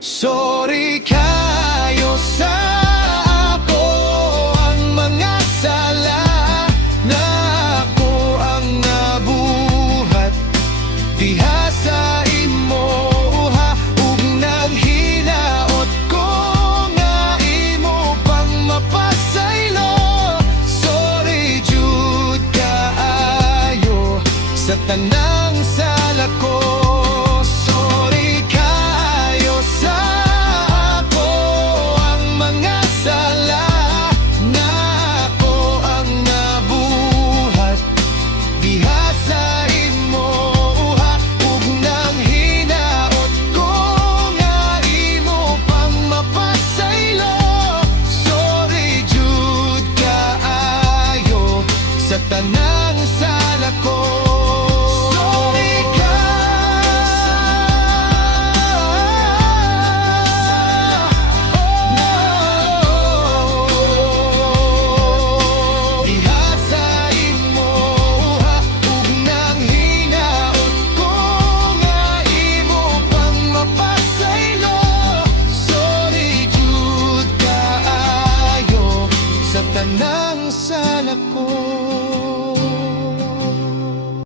Sorry kayo sa ako ang mga sala na ako ang nabuhat diha sa imo uha ug nang hinaot ko nga imo pang mapasaylo. Sorry jud kaayo sa tanang sala ko. Sorry kayo sa ako ang mga sala na ako ang nabuhat diha sa imo uha ug nang hinaot ko nga imo pang mapasaylo. Sorry jud kaayo sa tanang sala ko. Tanang sala ko.